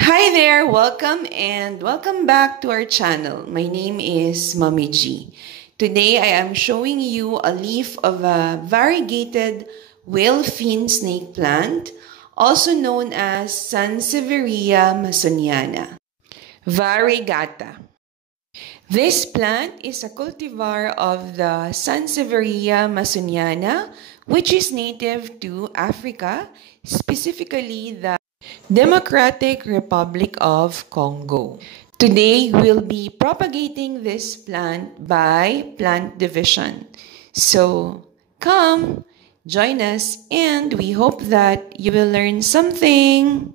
Hi there, welcome back to our channel. My name is Mommy G. Today I am showing you a leaf of a variegated whale fin snake plant, also known as Sansevieria Masoniana. Variegata. This plant is a cultivar of the Sansevieria Masoniana, which is native to Africa, specifically the Democratic Republic of Congo. Today, we'll be propagating this plant by plant division. So, come, join us, and we hope that you will learn something.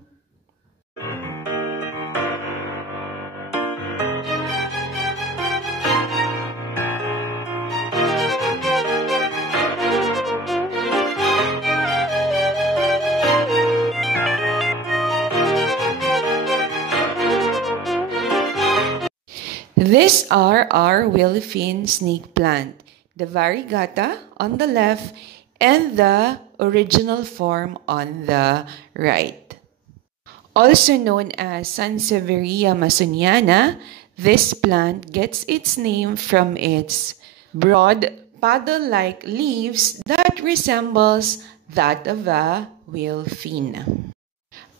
These are our whale-fin snake plant, the variegata on the left and the original form on the right. Also known as Sansevieria Masoniana, this plant gets its name from its broad paddle-like leaves that resembles that of a whale fin.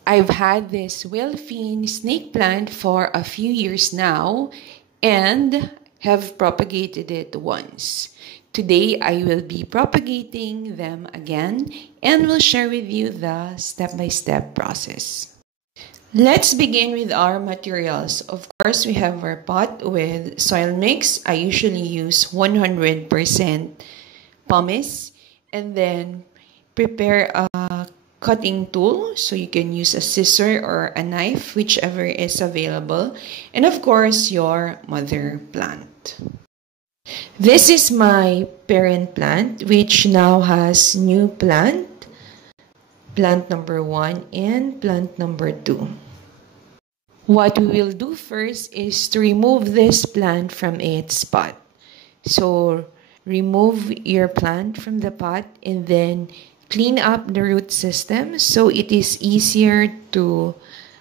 I've had this whale fin snake plant for a few years now and have propagated it once. Today, I will be propagating them again and will share with you the step-by-step process. Let's begin with our materials. Of course, we have our pot with soil mix. I usually use 100% pumice and then prepare a cutting tool, so you can use a scissor or a knife, whichever is available, and of course your mother plant. This is my parent plant, which now has new plant number 1 and plant number 2. What we will do first is to remove this plant from its pot. So remove your plant from the pot and then clean up the root system so it is easier to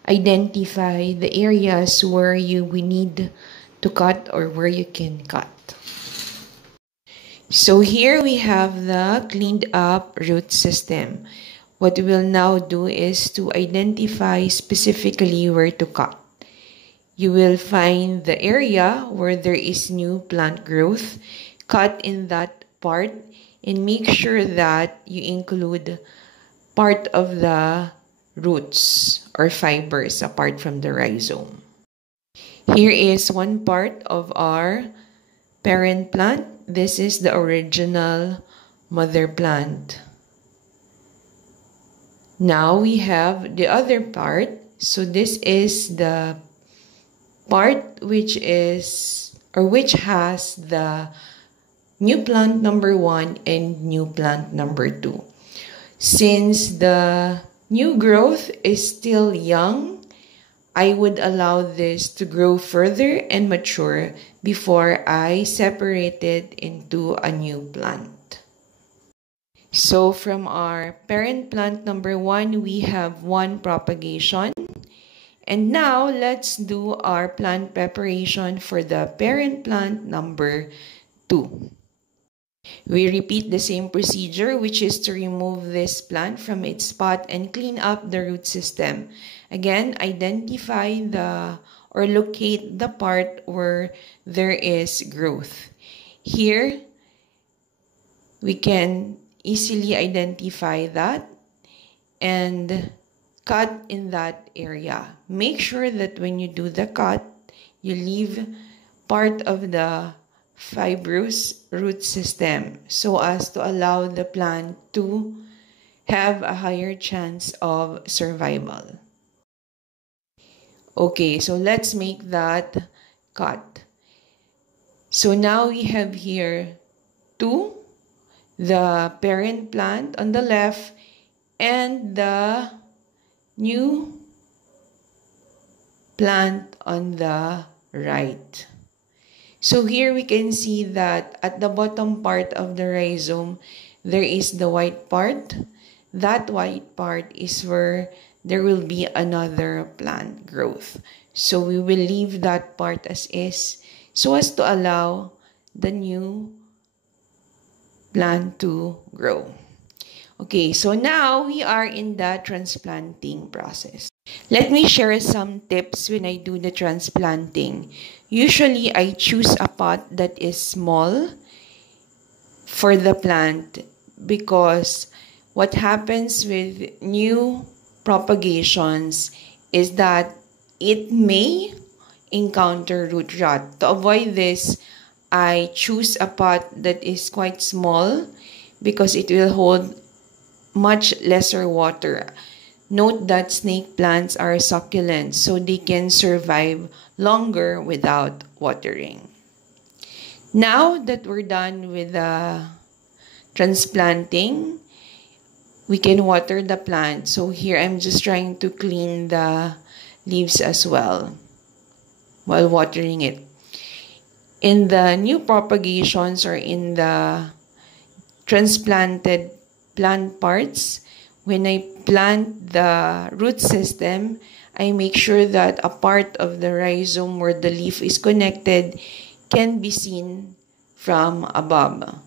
identify the areas where we need to cut or where you can cut. So here we have the cleaned up root system. What we will now do is to identify specifically where to cut. You will find the area where there is new plant growth, cut in that part, and make sure that you include part of the roots or fibers apart from the rhizome. Here is one part of our parent plant. This is the original mother plant. Now we have the other part. So this is the part which has the new plant number 1 and new plant number 2. Since the new growth is still young, I would allow this to grow further and mature before I separate it into a new plant. So from our parent plant number 1, we have 1 propagation. And now let's do our plant preparation for the parent plant number 2. We repeat the same procedure, which is to remove this plant from its pot and clean up the root system. Again, identify or locate the part where there is growth. Here, we can easily identify that and cut in that area. Make sure that when you do the cut, you leave part of the fibrous root system so as to allow the plant to have a higher chance of survival. Okay, so let's make that cut. So now we have here 2, the parent plant on the left and the new plant on the right. So here we can see that at the bottom part of the rhizome, there is the white part. That white part is where there will be another plant growth. So we will leave that part as is so as to allow the new plant to grow. Okay, so now we are in the transplanting process. Let me share some tips when I do the transplanting. Usually, I choose a pot that is small for the plant because what happens with new propagations is that it may encounter root rot. To avoid this, I choose a pot that is quite small because it will hold much lesser water. Note that snake plants are succulent, so they can survive longer without watering. Now that we're done with the transplanting, we can water the plant. So here I'm just trying to clean the leaves as well while watering it. In the new propagations or in the transplanted plant parts, when I plant the root system, I make sure that a part of the rhizome where the leaf is connected can be seen from above.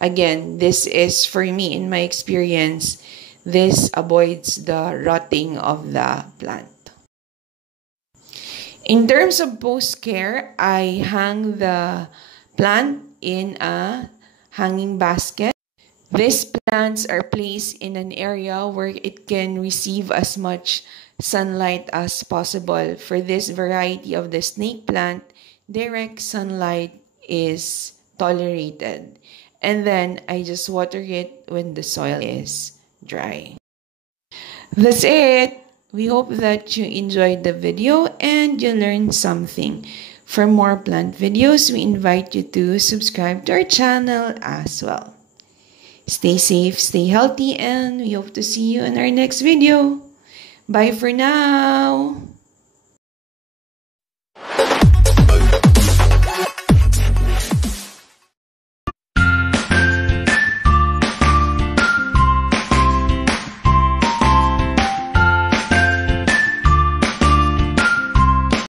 Again, this is for me, in my experience, this avoids the rotting of the plant. In terms of post-care, I hang the plant in a hanging basket. These plants are placed in an area where it can receive as much sunlight as possible. For this variety of the snake plant, direct sunlight is tolerated. And then I just water it when the soil is dry. That's it. We hope that you enjoyed the video and you learned something. For more plant videos, we invite you to subscribe to our channel as well. Stay safe, stay healthy, and we hope to see you in our next video. Bye for now.